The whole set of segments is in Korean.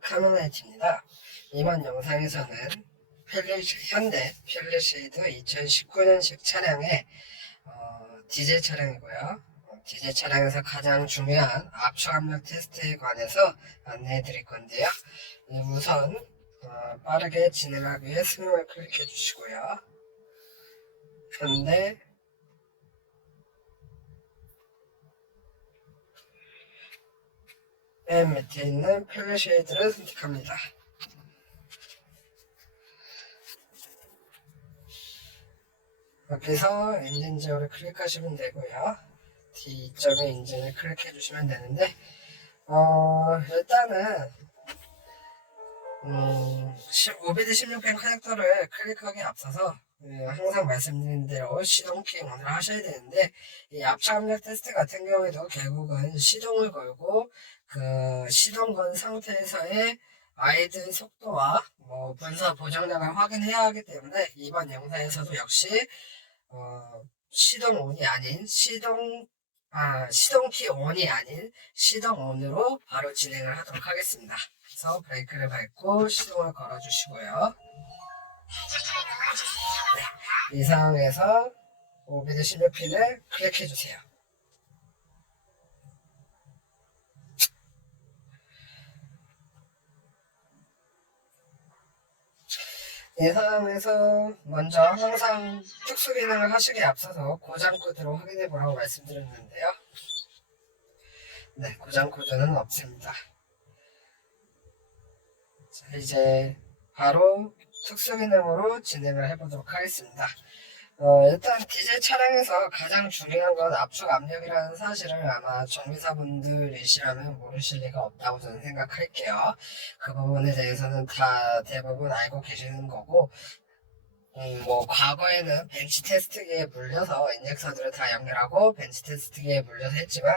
카메라이트입니다. 이번 영상에서는 펠리시, 현대 펠리시드 2019년식 차량의 어, 디젤 차량이고요. 어, 디젤 차량에서 가장 중요한 압축 압력 테스트에 관해서 안내해 드릴 건데요. 네, 우선 어, 빠르게 진행하기 위해 승용을 클릭해 주시고요. 현대 맨 밑에 있는 펠리쉐이드를 선택합니다. 여기서 엔진 제어를 클릭하시면 되고요. D점의 엔진을 클릭해 주시면 되는데 어, 일단은 음, 5BD 16펜 커넥터를 클릭하기에 앞서서 예, 항상 말씀드린 대로 시동키 오늘 하셔야 되는데 이 압착 압력 테스트 같은 경우에도 결국은 시동을 걸고 그 시동 건 상태에서의 아이들 속도와 뭐 분사 보정량을 확인해야 하기 때문에 이번 영상에서도 역시 어, 시동 온이 아닌 시동 아 시동키 온이 아닌 시동 온으로 바로 진행을 하도록 하겠습니다. 그래서 브레이크를 밟고 시동을 걸어주시고요. 네, 이 상황에서 오비드 16핀을 클릭해 주세요. 이 상황에서 먼저 항상 특수 기능을 하시기에 앞서서 고장 코드로 확인해 보라고 말씀드렸는데요. 네, 고장 코드는 없습니다. 자, 이제 바로 특수 기능으로 진행을 해보도록 하겠습니다. 어, 일단 디젤 차량에서 가장 중요한 건 압축 압력이라는 사실을 아마 정비사분들이시라면 모르실 리가 없다고 저는 생각할게요. 그 부분에 대해서는 다 대부분 알고 계시는 거고, 음, 뭐, 과거에는 벤치 테스트기에 물려서 인젝터들을 다 연결하고 벤치 테스트기에 물려서 했지만,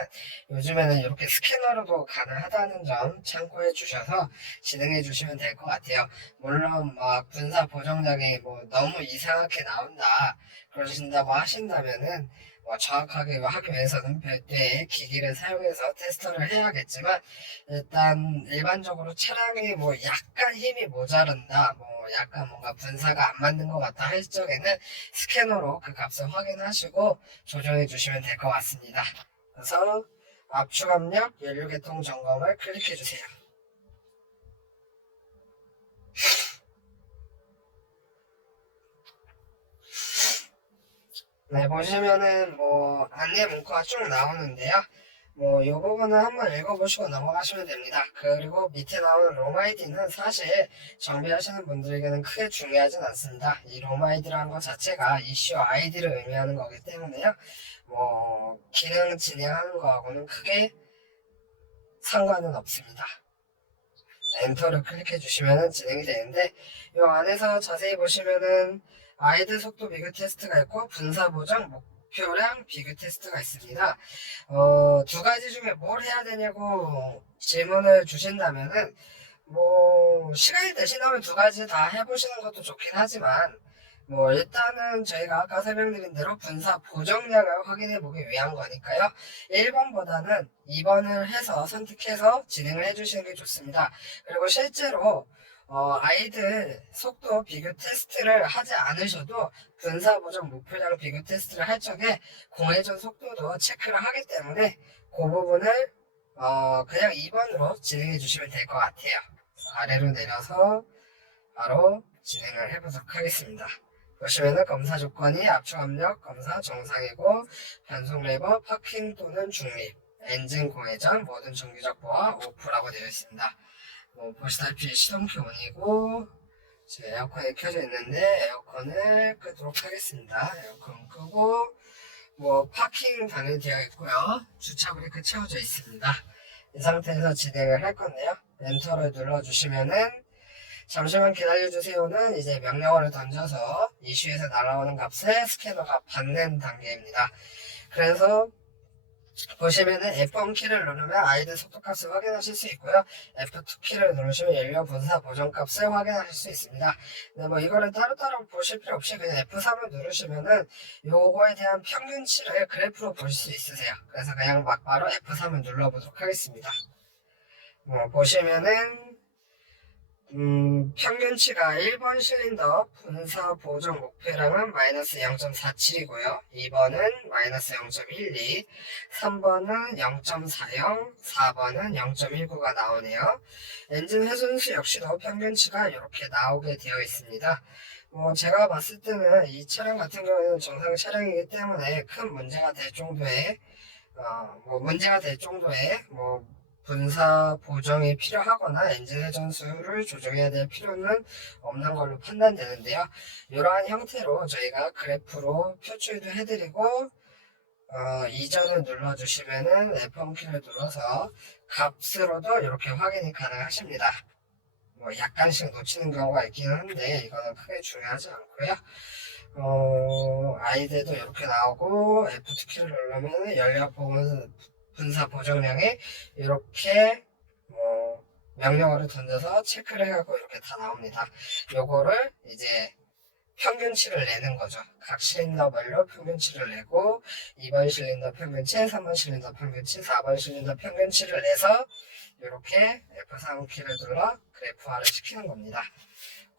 요즘에는 이렇게 스캐너로도 가능하다는 점 참고해 주셔서 진행해 주시면 될 것 같아요. 물론, 막, 분사 보정량이 뭐, 너무 이상하게 나온다, 그러신다고 하신다면은, 뭐 정확하게 하기 위해서는 별도의 기기를 사용해서 테스터를 해야겠지만 일단 일반적으로 차량이 뭐 약간 힘이 모자른다 뭐 약간 뭔가 분사가 안 맞는 것 같다 할 적에는 스캐너로 그 값을 확인하시고 조정해 주시면 될 것 같습니다. 그래서 압축 압력 연료계통 점검을 클릭해 주세요 네, 보시면은 뭐 안내 문구가 쭉 나오는데요. 뭐이 부분은 한번 읽어보시고 넘어가시면 됩니다. 그리고 밑에 나오는 롬아이디는 사실 정비하시는 분들에게는 크게 중요하진 않습니다. 이 롬아이디라는 것 자체가 이슈 아이디를 의미하는 거기 때문에요. 뭐 기능 진행하는 거하고는 크게 상관은 없습니다. 엔터를 클릭해 주시면 진행이 되는데 이 안에서 자세히 보시면은 아이들 속도 비교 테스트가 있고 분사 보정 목표량 비교 테스트가 있습니다. 어, 두 가지 중에 뭘 해야 되냐고 질문을 주신다면은 뭐 시간이 되시다면 두 가지 다 해보시는 것도 좋긴 하지만 뭐 일단은 저희가 아까 설명드린 대로 분사 보정량을 확인해 보기 위한 거니까요. 1번보다는 2번을 해서 선택해서 진행을 해주시는 게 좋습니다. 그리고 실제로 어, 아이들 속도 비교 테스트를 하지 않으셔도 분사 보정 목표량 비교 테스트를 할 적에 공회전 속도도 체크를 하기 때문에 그 부분을 어, 그냥 2번으로 진행해 주시면 될 것 같아요. 아래로 내려서 바로 진행을 해보도록 하겠습니다. 보시면은 검사 조건이 압축 압력 검사 정상이고 변속 레버 파킹 또는 중립 엔진 공회전 모든 정기적 보아 오프라고 되어 있습니다. 뭐 보시다시피 시동키 온이고 지금 에어컨이 켜져 있는데 에어컨을 끄도록 하겠습니다. 에어컨 끄고 뭐 파킹 당연히 되어 있고요. 주차 브레이크 채워져 있습니다. 이 상태에서 진행을 할 건데요. 엔터를 눌러주시면은 잠시만 기다려주세요는 이제 명령어를 던져서 이슈에서 날아오는 값을 스캐너가 받는 단계입니다. 그래서 보시면은 F1 키를 누르면 아이들 속도 값을 확인하실 수 있고요. F2 키를 누르시면 연료 분사 보정 값을 확인하실 수 있습니다. 근데 뭐 이거를 따로따로 보실 필요 없이 그냥 F3을 누르시면은 요거에 대한 평균치를 그래프로 보실 수 있으세요. 그래서 그냥 막 바로 F3을 눌러보도록 하겠습니다. 뭐 보시면은 음, 평균치가 1번 실린더 분사 보정 목표량은 마이너스 0.47이고요. 2번은 마이너스 0.12, 3번은 0.40, 4번은 0.19가 나오네요. 엔진 회전수 역시도 평균치가 이렇게 나오게 되어 있습니다. 뭐 제가 봤을 때는 이 차량 같은 경우에는 정상 차량이기 때문에 큰 문제가 될 정도의 어, 뭐 문제가 될 정도의 뭐 분사 보정이 필요하거나 엔진 회전수를 조정해야 될 필요는 없는 걸로 판단되는데요. 이러한 형태로 저희가 그래프로 표출도 해드리고 어, 이전을 눌러주시면은 F1 키를 눌러서 값으로도 이렇게 확인이 가능하십니다. 뭐 약간씩 놓치는 경우가 있기는 한데 이거는 크게 중요하지 않고요. 어, 아이들도 이렇게 나오고 F2 키를 누르면 연력 보면 분사 보정량이 이렇게 뭐 명령어를 던져서 체크를 해갖고 이렇게 다 나옵니다. 요거를 이제 평균치를 내는 거죠. 각 실린더별로 평균치를 내고 2번 실린더 평균치, 3번 실린더 평균치, 4번 실린더 평균치를 내서 이렇게 F3 키를 눌러 그래프화를 시키는 겁니다.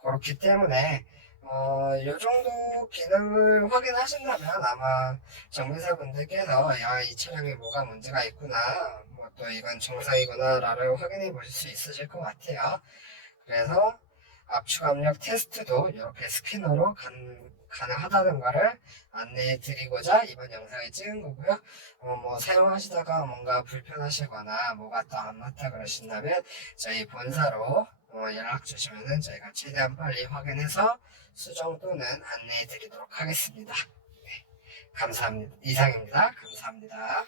그렇기 때문에 어, 이 정도 기능을 확인하신다면 아마 정비사분들께서 야, 이 차량에 뭐가 문제가 있구나, 뭐 또 이건 정상이구나 라를 확인해 보실 수 있으실 것 같아요. 그래서 압축 압력 테스트도 이렇게 스캐너로 간- 가능하다는 것을 안내해 드리고자 이번 영상을 찍은 거고요. 어, 뭐 사용하시다가 뭔가 불편하시거나 뭐가 또 안 맞다 그러신다면 저희 본사로 어, 연락 주시면은 저희가 최대한 빨리 확인해서 수정 또는 안내해 드리도록 하겠습니다. 네, 감사합니다. 이상입니다. 감사합니다.